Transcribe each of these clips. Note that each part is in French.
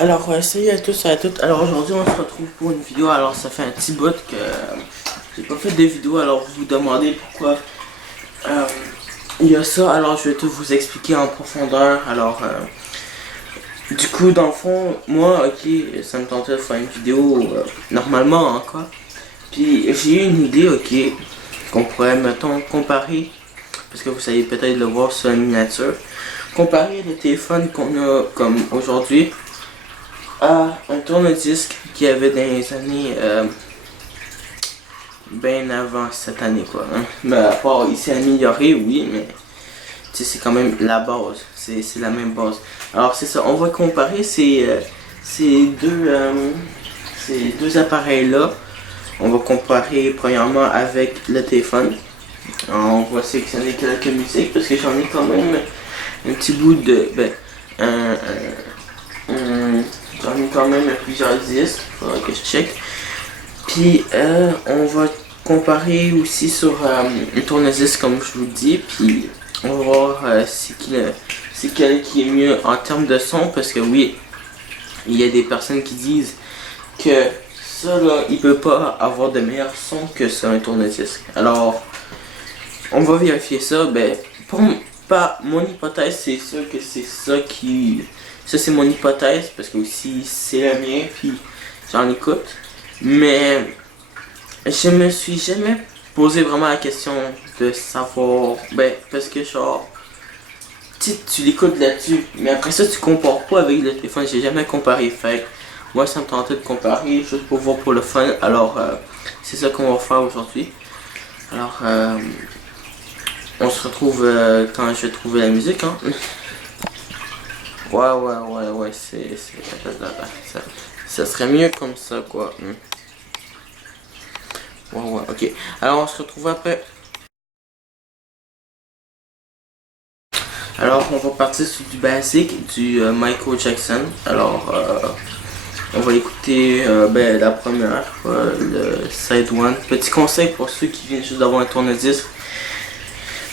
Alors, salut à tous et à toutes. Alors, aujourd'hui, on se retrouve pour une vidéo. Alors, ça fait un petit bout que j'ai pas fait de vidéo. Alors, vous vous demandez pourquoi il y a ça. Alors, je vais tout vous expliquer en profondeur. Alors, du coup, dans le fond, moi, ok, ça me tentait de faire une vidéo normalement, hein, quoi. Puis, j'ai eu une idée, ok, qu'on pourrait, mettons, comparer. Parce que vous savez peut-être le voir sur la miniature. Comparer le téléphone qu'on a comme aujourd'hui à un tourne-disque qu'il y avait dans les années bien avant cette année, quoi, hein. Mais à part, il s'est amélioré, oui, mais tu sais, c'est quand même la base, c'est la même base. Alors c'est ça, on va comparer ces deux appareils là. On va comparer premièrement avec le téléphone. Alors, on va sélectionner quelques musiques parce que j'en ai quand même un petit bout de j'en ai quand même plusieurs disques, faudra que je check. Puis on va comparer aussi sur un tourne-disque comme je vous dis, puis on va voir c'est quel qui est mieux en termes de son, parce que oui, il y a des personnes qui disent que ça là, il peut pas avoir de meilleur son que sur un tourne-disque. Alors, on va vérifier ça. Ben, pas mon hypothèse, c'est sûr que c'est ça qui... Ça, c'est mon hypothèse, parce que aussi, c'est la mienne, puis j'en écoute. Mais, je me suis jamais posé vraiment la question de savoir... Ben, parce que genre... Tu l'écoutes là-dessus, mais après ça, tu compares pas avec le téléphone. J'ai jamais comparé. Fait moi, ça me tentait de comparer, juste pour voir pour le fun. Alors, c'est ça qu'on va faire aujourd'hui. Alors, on se retrouve quand je vais trouver la musique, hein. Ouais, ça serait mieux comme ça, quoi. Ouais, ok. Alors, on se retrouve après. Alors, on va partir sur du basique, du Michael Jackson. Alors, on va écouter ben, la première, le Side One. Petit conseil pour ceux qui viennent juste d'avoir un tourne-disque.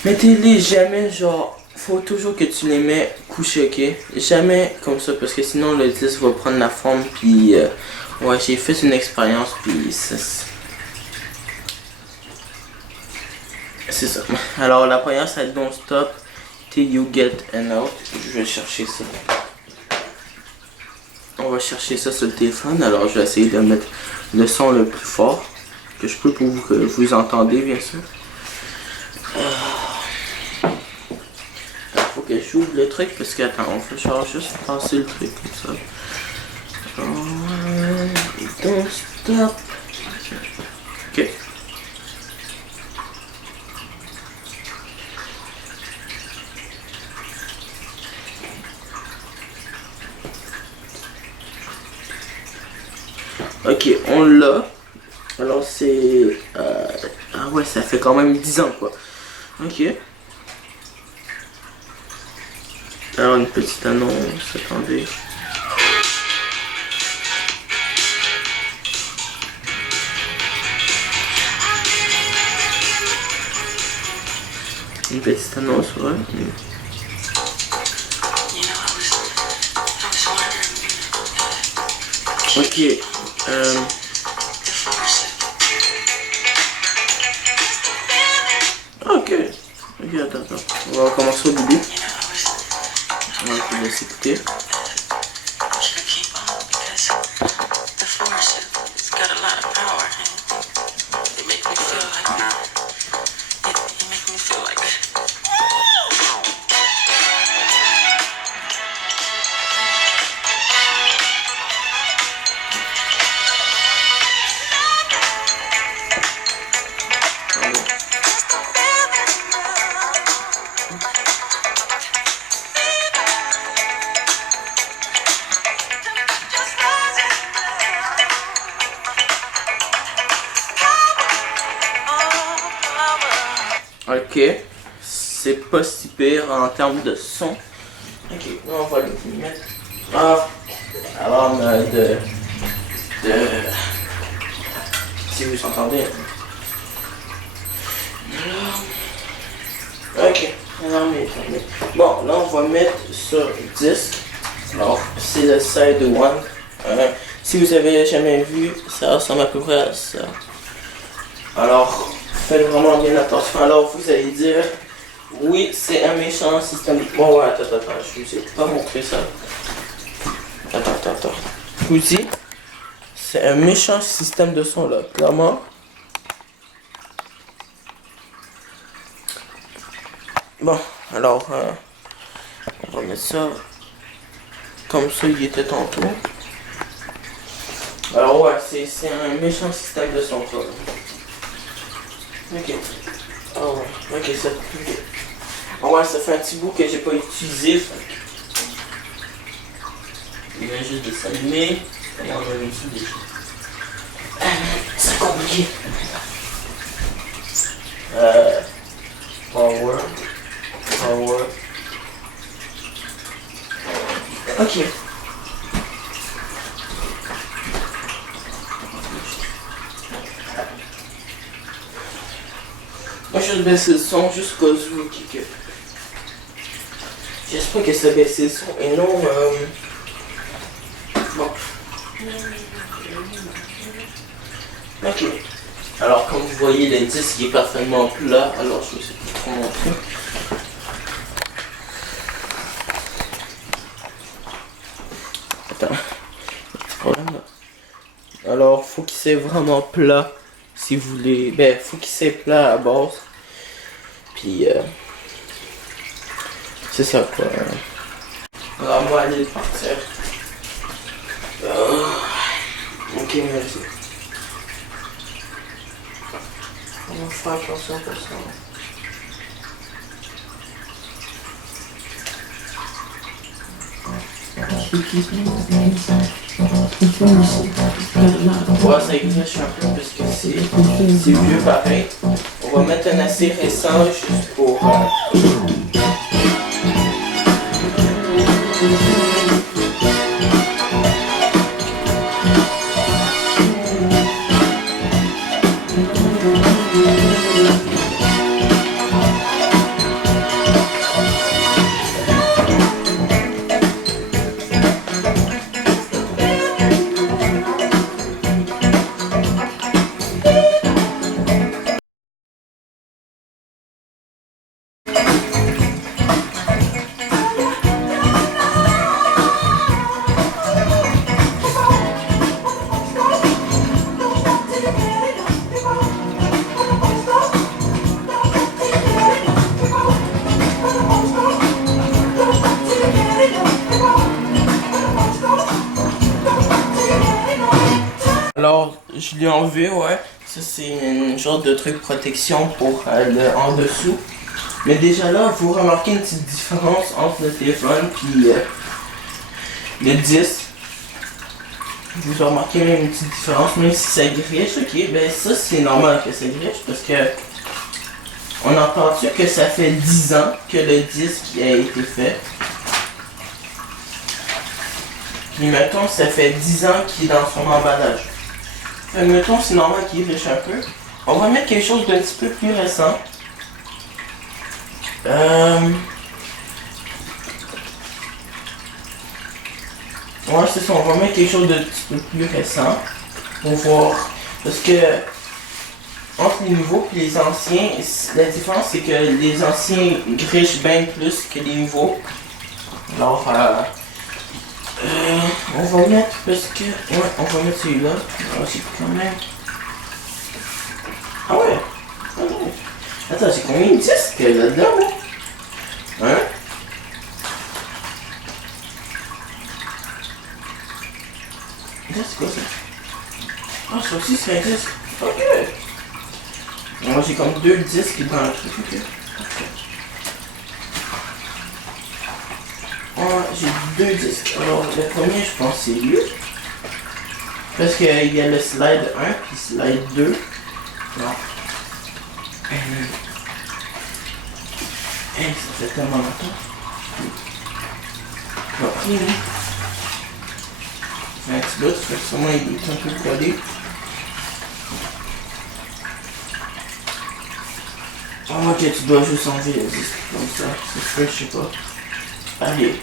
Mettez-les jamais, genre, faut toujours que tu les mets couchés, ok? Jamais comme ça, parce que sinon le disque va prendre la forme, puis ouais, j'ai fait une expérience, puis c'est ça. Alors la première, c'est Don't Stop Till You Get Enough. Je vais chercher ça. On va chercher ça sur le téléphone, alors je vais essayer de mettre le son le plus fort que je peux pour que vous entendez, bien sûr. Faut que j'ouvre le truc parce que attends, on fait genre juste passer le truc comme ça. Don't stop. Ok. Ok, on l'a. Alors c'est... ah ouais, ça fait quand même 10 ans quoi. Ok. Alors une petite annonce, attendez. Une petite annonce, ouais. Ok. Ok. Ok, attends. On va recommencer au début. On va te laisser écouter. Ok, c'est pas si pire en termes de son. Ok, on va le mettre. Alors, si vous entendez. Ok, alors, mais bon, là on va mettre sur 10. Alors, c'est le Side One. Si vous avez jamais vu, ça ressemble à peu près à ça. Alors, faites vraiment bien attention. Alors, vous allez dire, oui, c'est un méchant système. Bon, ouais, attends, je vous ai pas montré ça. Attends. Je vous dis, c'est un méchant système de son là, clairement. Bon, alors, on va mettre ça comme ça, il était tantôt. Alors, ouais, c'est un méchant système de son là. Ok. Ah ouais, ok, ça. Okay. Ah ouais, ça fait un petit bout que j'ai pas utilisé. Il vient juste de s'allumer. Et on a mis dessus déjà. Ah, c'est compliqué. Power. Ok. Moi je vais baisser le son jusqu'au où que. J'espère que ça baisse le son et non bon. Ok. Alors comme vous voyez le disque il est parfaitement plat, alors je vais essayer de trop montrer. Attends. Petit problème là. Alors faut qu'il soit vraiment plat si vous voulez. Ben faut qu'il soit plat à base. Puis c'est ça quoi. Alors on va aller le partir. Ok, merci. On va faire attention pour ça. Ouais, ça existe un peu parce que c'est vieux pareil. On va mettre un assez récent juste pour. Alors, je l'ai enlevé, ouais. Ça, c'est une genre de truc protection pour le en dessous. Mais déjà là, vous remarquez une petite différence entre le téléphone et le disque. Vous remarquez même une petite différence, même si ça griche, ok. Ben ça, c'est normal que ça griche parce que on a entendu que ça fait 10 ans que le disque a été fait. Puis mettons, ça fait 10 ans qu'il est dans son emballage. Mettons, c'est normal qu'il riche un peu. On va mettre quelque chose d'un petit peu plus récent. Ouais, c'est ça, on va mettre quelque chose de petit peu plus récent. Pour voir. Parce que entre les nouveaux et les anciens, la différence c'est que les anciens grichent bien plus que les nouveaux. Alors, on va mettre parce que. Ouais, on va mettre celui-là. Alors, c'est quand même. Ah ouais! Ah ouais. Attends, c'est combien de disques là-dedans, là? Hein? C'est quoi ça? Ah, ça aussi c'est un disque. Ok! Moi j'ai comme 2 disques dans le truc, ok. J'ai 2 disques. Alors le premier je pense c'est lui. Parce qu'il y a le slide 1 puis slide 2. Non. Ça fait tellement longtemps. Bon, un petit bout, ça fait que sûrement il est un peu collé. Oh, ok, tu dois juste enlever le disque comme ça. C'est fait, je sais pas. Allez.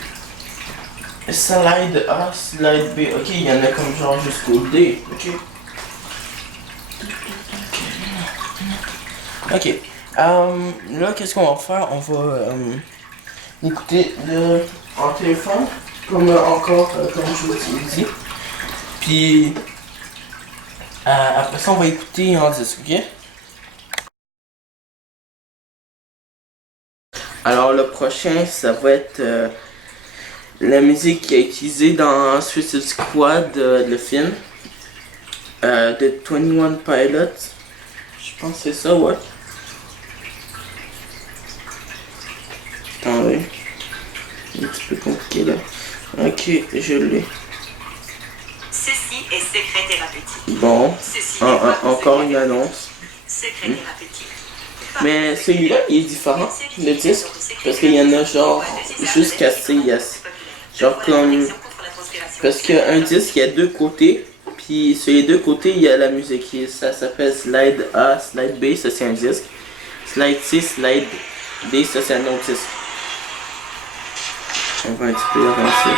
Slide A, slide B. Ok, il y en a comme genre jusqu'au D. Ok. Ok. Là, qu'est-ce qu'on va faire? On va écouter en téléphone, comme comme je vous ai dit. Puis après ça, on va écouter en disque, ok? Alors le prochain, ça va être la musique qui est utilisée dans Suicide Squad, le film, de 21 Pilots. Je pense que c'est ça, ouais. Attendez. Un petit peu compliqué là. Ok, je l'ai. Ceci est secret thérapeutique. Bon, encore une annonce. Secret thérapeutique. Mais celui-là, il est différent, le disque, parce qu'il y en a genre jusqu'à CIS. Genre comme... Parce qu'un disque, il y a deux côtés, puis sur les deux côtés, il y a la musique. Ça s'appelle Slide A, Slide B, ça c'est un disque. Slide C, Slide D, ça c'est un autre disque. On va un petit peu avancer.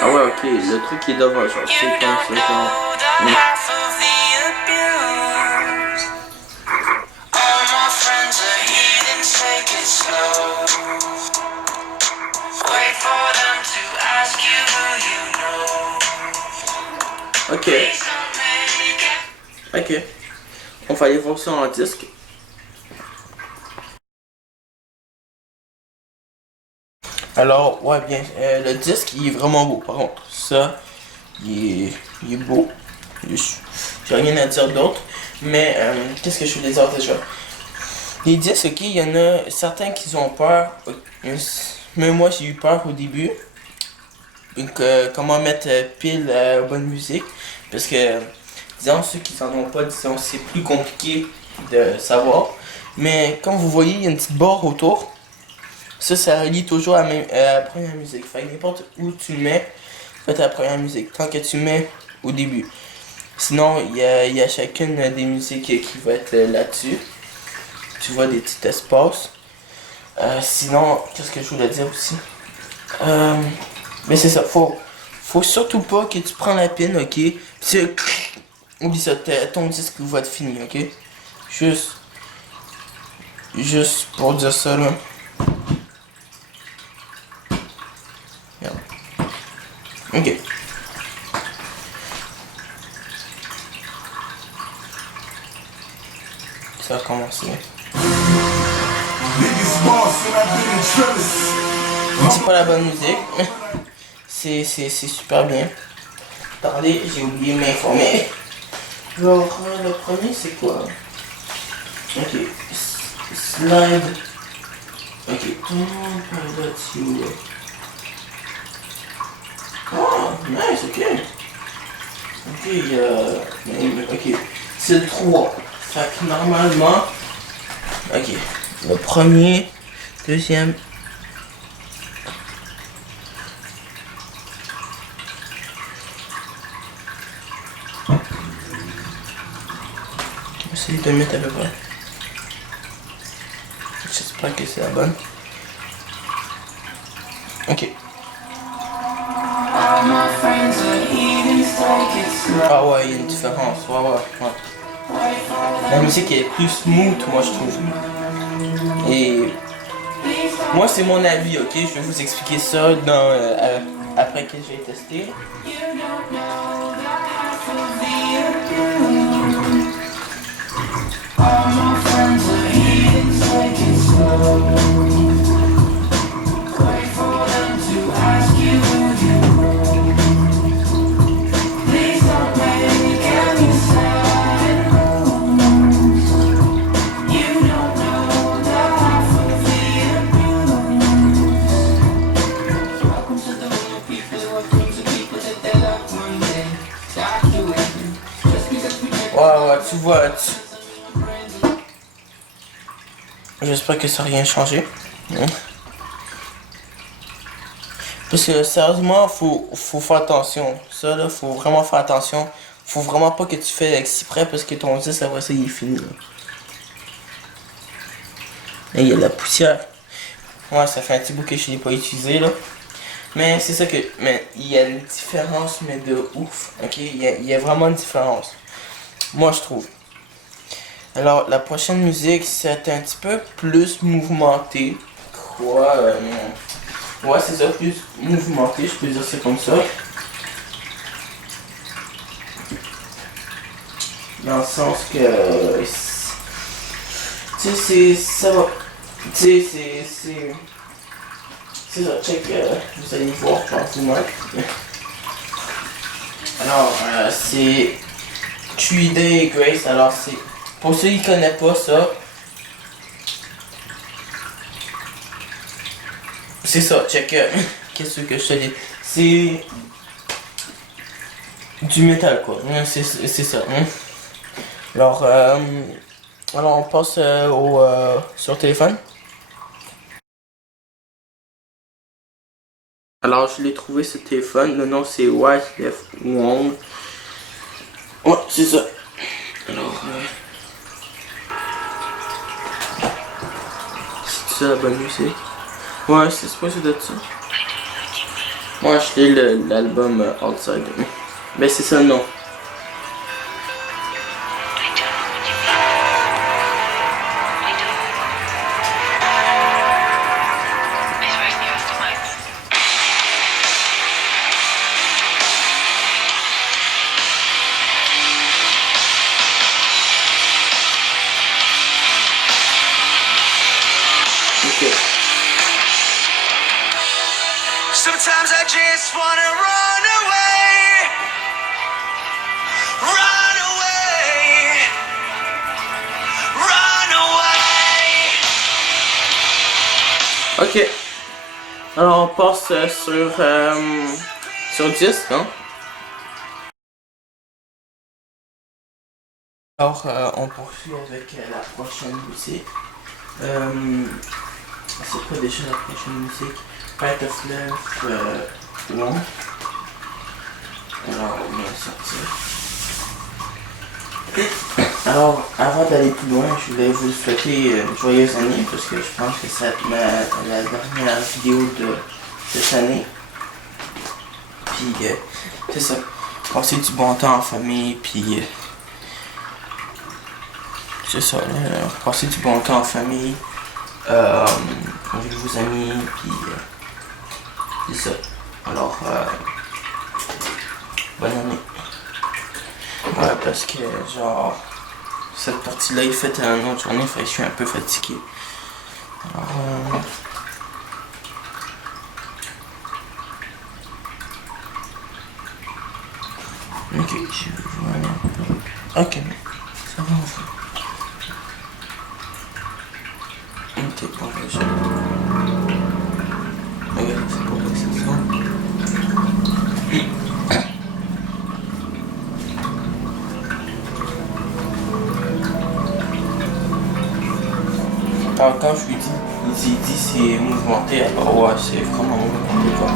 Ah ouais, ok, le truc qui est devant, genre, c'est comme ça, genre. Ok. Ok. On va aller voir ça en disque. Alors, ouais, bien, le disque, il est vraiment beau. Par contre, ça, il est beau. J'ai rien à dire d'autre. Mais, qu'est-ce que je voulais dire déjà? Les disques, ok, il y en a certains qui ont peur. Mais moi, j'ai eu peur au début. Donc, comment mettre pile bonne musique. Parce que, disons, ceux qui s'en ont pas, disons, c'est plus compliqué de savoir. Mais, comme vous voyez, il y a une petite barre autour. Ça relie toujours à la première musique. Fait que n'importe où tu le mets, fais ta première musique. Tant que tu mets au début. Sinon, il y a chacune des musiques qui va être là-dessus. Tu vois des petits espaces. Sinon, qu'est-ce que je voulais dire aussi? Mais c'est ça, faut surtout pas que tu prends la pine, ok? C'est... Oublie ça, ton disque va être fini, ok? Juste pour dire ça, là. Merde. Ok. Ça va commencer. C'est pas la bonne musique. C'est super bien. Attendez, j'ai oublié de m'informer. Genre, le premier c'est quoi? Ok. Slide. Ok. Oh, nice, ok. Ok, ok. C'est le 3. Fait que normalement. Ok. Le premier. Deuxième. Essayer de mettre à peu près. J'espère que c'est la bonne. Ok. Ah ouais, il y a une différence. Ouais, ouais. La musique est plus smooth, moi je trouve. Et moi c'est mon avis, ok? Je vais vous expliquer ça après que j'ai testé. Ouais, tu vois, J'espère que ça n'a rien changé. Parce que sérieusement, faut faire attention. Ça là, faut vraiment faire attention. Faut vraiment pas que tu fais exprès parce que ton disque après ça il est fini. Là. Et il y a de la poussière. Ouais, ça fait un petit bout que je l'ai pas utilisé là. Mais c'est ça que. Mais il y a une différence, mais de ouf. Ok? Il y a vraiment une différence. Moi je trouve. Alors la prochaine musique c'est un petit peu plus mouvementé. Quoi? Ouais, c'est ça, plus mouvementé, je peux dire c'est comme ça. Dans le sens que. Tu sais, ça va. Tu sais, c'est ça, check, vous allez voir par vous-même. Alors, c'est 3-Day Grace, alors c'est. Pour ceux qui connaissent pas ça, c'est ça, check, qu'est-ce que je te dis? C'est. Du métal quoi, c'est ça. Hein? Alors, on passe sur téléphone. Alors, je l'ai trouvé ce téléphone. Le nom c'est Wyclef Wong. Ouais, c'est ça. Alors, c'est ça la bonne musique. Ouais, c'est supposé d'être ça. Moi, je l'ai l'album Outside. Mais c'est ça le nom. Ok. Sometimes I just wanna run away, run away, run away. Ok. Alors on passe sur 10, hein? Alors on poursuit avec la prochaine musique. C'est quoi déjà la prochaine musique? Path of Love 1. Alors on va sortir. Alors avant d'aller plus loin, je voulais vous souhaiter joyeuse année parce que je pense que c'est la dernière vidéo de cette année. Puis c'est ça. Passer du bon temps en famille, puis c'est ça, passer du bon temps en famille, avec vos amis, puis c'est ça. Alors, bonne année. Ouais, parce que genre, cette partie-là est faite à une autre journée, fait que je suis un peu fatigué. Alors, ok, je vais voir. Ok, ça va en fait. Ok, bon, je... Regarde, c'est pour l'exception. Alors, quand je lui dis, il dit c'est mouvementé, alors ouais, c'est vraiment mouvementé quoi.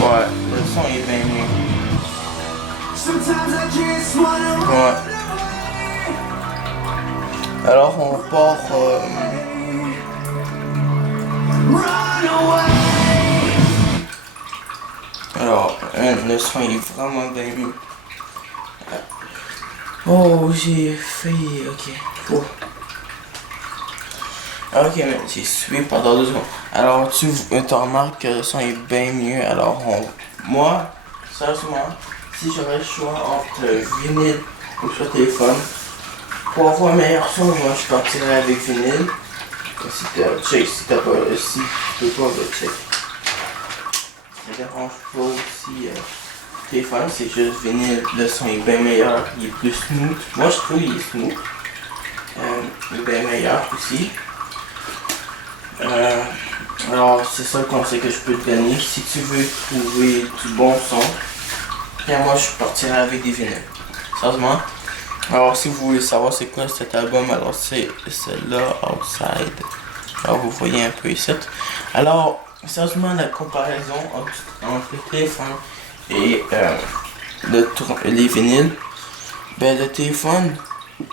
Ouais, le son est bien mieux. Ouais. Alors on part alors le son est vraiment bien mieux. Oh j'ai failli, ok. Oh. Ok mais j'ai suivi pendant 2 secondes. Alors tu remarques que le son est bien mieux. Alors moi, sérieusement, si j'aurais le choix entre vinyle ou sur téléphone, pour avoir un meilleur son, moi je partirais avec vinyle. Si t'as pas, si tu peux pas, bah check. Ça dérange pas aussi téléphone, c'est juste vinyle, le son est bien meilleur, il est plus smooth. Moi je trouve qu'il est smooth. Il est bien meilleur aussi. Alors, c'est ça le conseil que je peux te donner. Si tu veux trouver du bon son, bien moi je partirai avec des vinyles. Sérieusement. Alors, si vous voulez savoir c'est quoi cet album, alors c'est celle-là, Outside. Alors, vous voyez un peu ici. Alors, sérieusement, la comparaison entre le téléphone et les vinyles, ben le téléphone,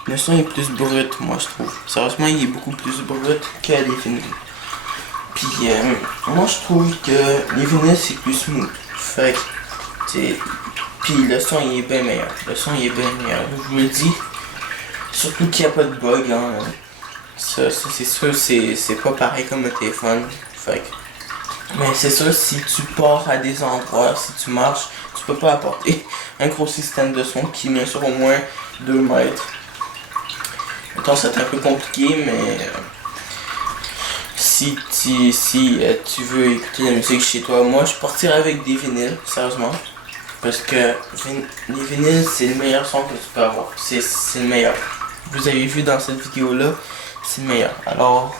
le son est plus brut, moi je trouve. Sérieusement, il est beaucoup plus brut que les vinyles. Puis, moi je trouve que les vinyles c'est plus smooth. Fait que, puis le son il est bien meilleur. Le son il est bien meilleur. Je vous le dis. Surtout qu'il n'y a pas de bug. Hein. Ça c'est sûr, c'est pas pareil comme le téléphone. Fait que, mais c'est sûr, si tu pars à des endroits, si tu marches, tu peux pas apporter un gros système de son qui mesure au moins 2 mètres. Mettons, c'est un peu compliqué, mais si tu veux écouter la musique chez toi, moi je partirais avec des vinyles, sérieusement. Parce que les vinyles, c'est le meilleur son que tu peux avoir. C'est le meilleur. Vous avez vu dans cette vidéo-là, c'est le meilleur. Alors,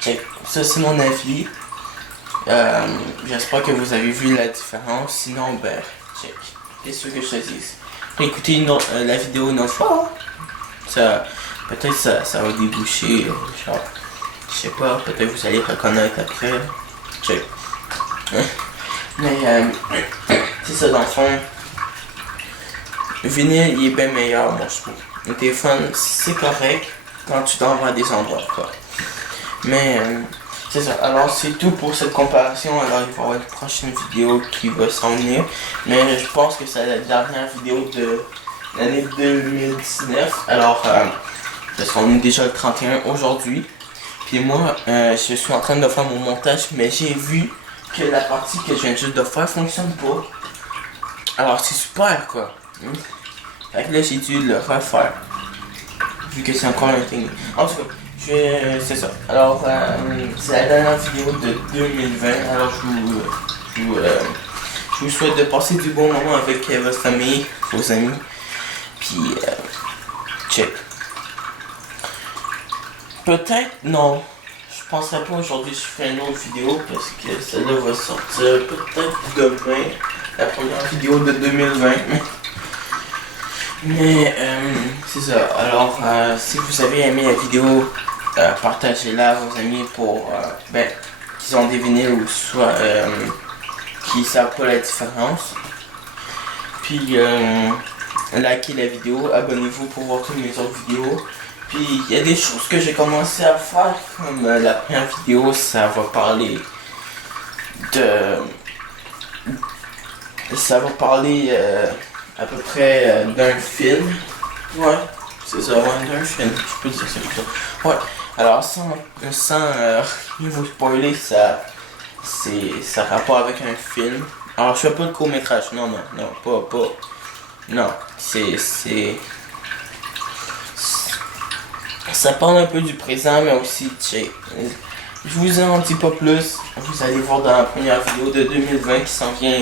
check. Ça c'est mon avis. J'espère que vous avez vu la différence. Sinon, ben, check. Qu'est-ce que je te dise? Écoutez la vidéo une autre fois. Ça, peut-être ça va déboucher. Genre, je sais pas, peut-être vous allez reconnaître après. Check. Mais, c'est ça dans le fond. Le vinyle, il est bien meilleur, moi je trouve. Le téléphone, c'est correct quand tu t'en vas à des endroits, quoi. Mais, c'est ça. Alors, c'est tout pour cette comparaison. Alors, il va y avoir une prochaine vidéo qui va s'en venir. Mais je pense que c'est la dernière vidéo de l'année 2019. Alors, parce qu'on est déjà le 31 aujourd'hui. Puis moi, je suis en train de faire mon montage, mais j'ai vu que la partie que je viens juste de faire fonctionne pas. Alors c'est super quoi. Fait que là j'ai dû le refaire. Vu que c'est encore un thing. En tout cas, c'est ça. Alors c'est la dernière vidéo de 2020. Alors je vous souhaite de passer du bon moment avec votre famille, vos amis. Puis check. Peut-être non. Je penserais pas aujourd'hui je ferai une autre vidéo parce que celle-là va sortir peut-être demain, la première vidéo de 2020. Mais c'est ça. Alors si vous avez aimé la vidéo, partagez-la à vos amis pour qu'ils ont des vinyles ou soit qui savent pas la différence. Puis likez la vidéo, abonnez-vous pour voir toutes mes autres vidéos. Puis il y a des choses que j'ai commencé à faire, comme la première vidéo, ça va parler à peu près d'un film. Ouais, c'est ça, ouais, d'un film, je peux dire ça comme ça. Ouais, alors sans rien vous spoiler, ça rapport avec un film. Alors je fais pas de court métrage, non, pas. Non, ça parle un peu du présent, mais aussi check. Je vous en dis pas plus. Vous allez voir dans la première vidéo de 2020 qui s'en vient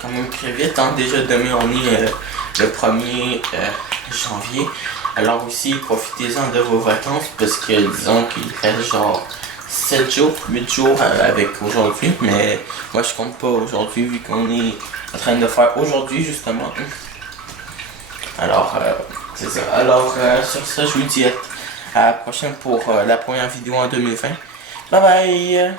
quand même très vite. Hein. Déjà demain on est le 1er janvier. Alors aussi profitez-en de vos vacances parce que disons qu'il reste genre 7 jours, 8 jours avec aujourd'hui. Mais moi je compte pas aujourd'hui vu qu'on est en train de faire aujourd'hui justement. Alors c'est ça. Alors sur ça je vous dis à la prochaine pour la première vidéo en 2020. Bye bye.